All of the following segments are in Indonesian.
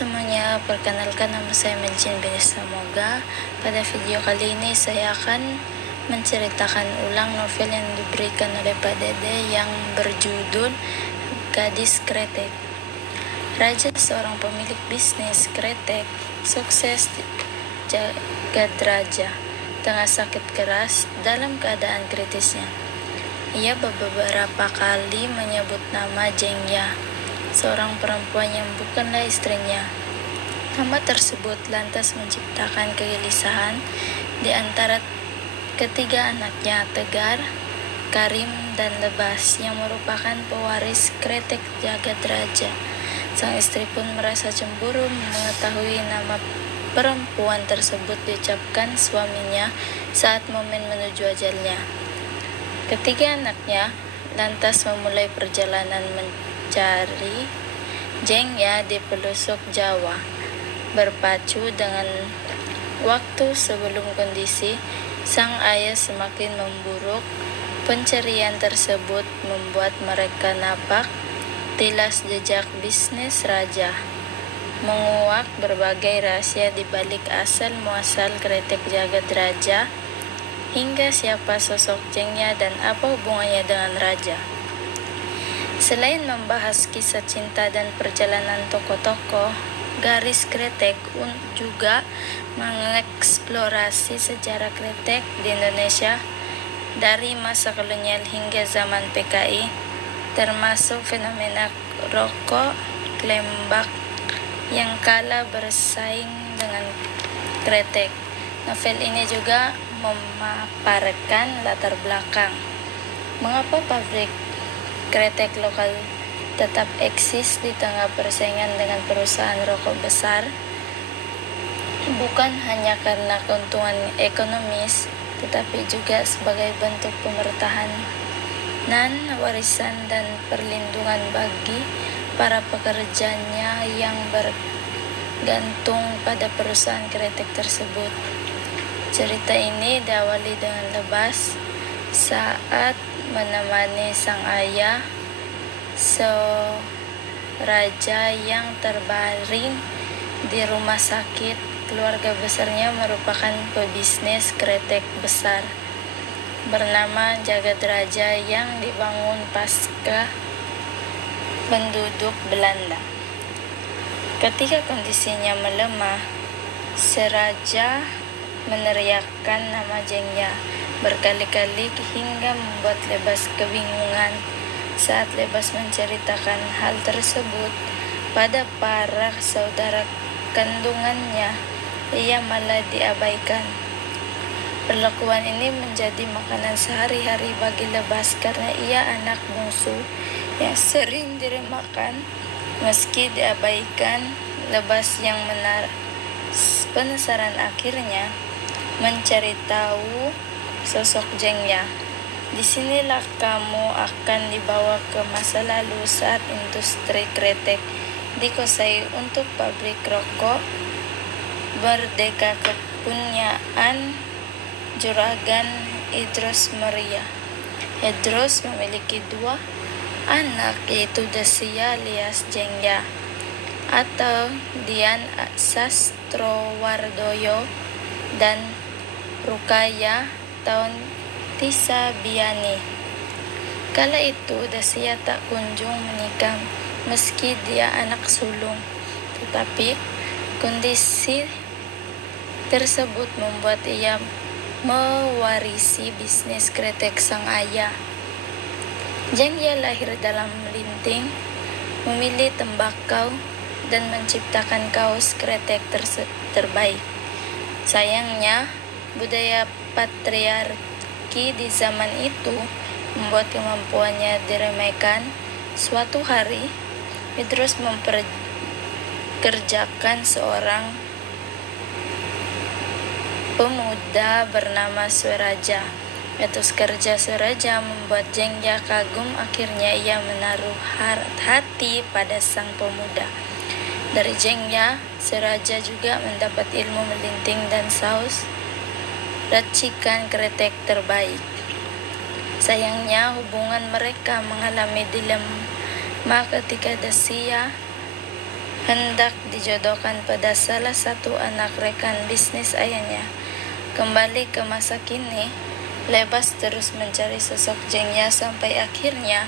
semuanya, perkenalkan nama saya Meljin Benesamoga. Pada video kali ini saya akan menceritakan ulang novel yang diberikan oleh Pak Dede yang berjudul Gadis Kretek. Raja, seorang pemilik bisnis kretek sukses jagat raja, tengah sakit keras dalam keadaan kritisnya. Ia beberapa kali menyebut nama Jengya, seorang perempuan yang bukanlah istrinya. Nama tersebut lantas menciptakan kegelisahan di antara ketiga anaknya, Tegar, Karim, dan Lebas, yang merupakan pewaris kretek jagat raja. Sang istri pun merasa cemburu mengetahui nama perempuan tersebut diucapkan suaminya saat momen menuju ajalnya. Ketiga anaknya lantas memulai perjalanan mencari Jengya di pelosok Jawa, berpacu dengan waktu sebelum kondisi sang ayah semakin memburuk. Pencarian tersebut membuat mereka napak tilas jejak bisnis raja, menguak berbagai rahasia di balik asal muasal kretek jagat raja, hingga siapa sosok Jengya dan apa hubungannya dengan raja. Selain membahas kisah cinta dan perjalanan tokoh-tokoh, Garis Kretek juga mengeksplorasi sejarah kretek di Indonesia dari masa kolonial hingga zaman PKI, termasuk fenomena rokok Klembak yang kala bersaing dengan kretek. Novel ini juga memaparkan latar belakang mengapa pabrik kretek lokal tetap eksis di tengah persaingan dengan perusahaan rokok besar, bukan hanya karena keuntungan ekonomis, tetapi juga sebagai bentuk pemertahanan warisan dan perlindungan bagi para pekerjanya yang bergantung pada perusahaan kretek tersebut. Cerita ini diawali dengan Lebas saat menemani sang ayah raja yang terbaring di rumah sakit. Keluarga besarnya merupakan pebisnis kretek besar bernama Jagat Raja yang dibangun pasca penduduk Belanda. Ketika kondisinya melemah, Raja meneriakkan nama Jengya berkali-kali hingga membuat Lebas kebingungan. Saat Lebas menceritakan hal tersebut pada para saudara kandungannya, ia malah diabaikan. Perlakuan ini menjadi makanan sehari-hari bagi Lebas karena ia anak bungsu yang sering diremakan. Meski diabaikan, Lebas yang penasaran akhirnya mencari tahu sosok Jengya. Disinilah kamu akan dibawa ke masa lalu saat industri kretek dikuasai untuk pabrik rokok Merdeka kepunyaan Juragan Idrus Maria. Idrus memiliki dua anak, yaitu Desia alias Jengya atau Dian Sastrowardoyo dan Rukaya tahun Tisa Biani. Kala itu Desia tak kunjung menikah meski dia anak sulung, tetapi kondisi tersebut membuat ia mewarisi bisnis kretek sang ayah. Jengya lahir dalam melinting, memilih tembakau, dan menciptakan kaos kretek terbaik. Sayangnya, budaya patriarki di zaman itu membuat kemampuannya diremehkan. Suatu hari, Idrus memperkerjakan seorang pemuda bernama Sweraja. Etos kerja Sweraja membuat Jengya kagum. Akhirnya ia menaruh hati pada sang pemuda. Dari Jengya, Sweraja juga mendapat ilmu melinting dan saus racikan kretek terbaik. Sayangnya hubungan mereka mengalami dilema ketika Desia Hendak dijodohkan pada salah satu anak rekan bisnis ayahnya. Kembali ke masa kini, Lebas terus mencari sosok Jengya sampai akhirnya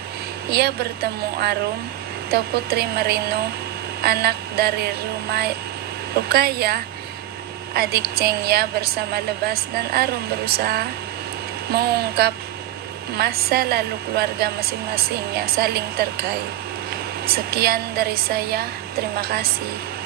ia bertemu Arum atau Putri Merino, anak dari Rukaya. Adik Jengya bersama Lebas dan Arum berusaha mengungkap masa lalu keluarga masing-masing yang saling terkait. Sekian dari saya, terima kasih.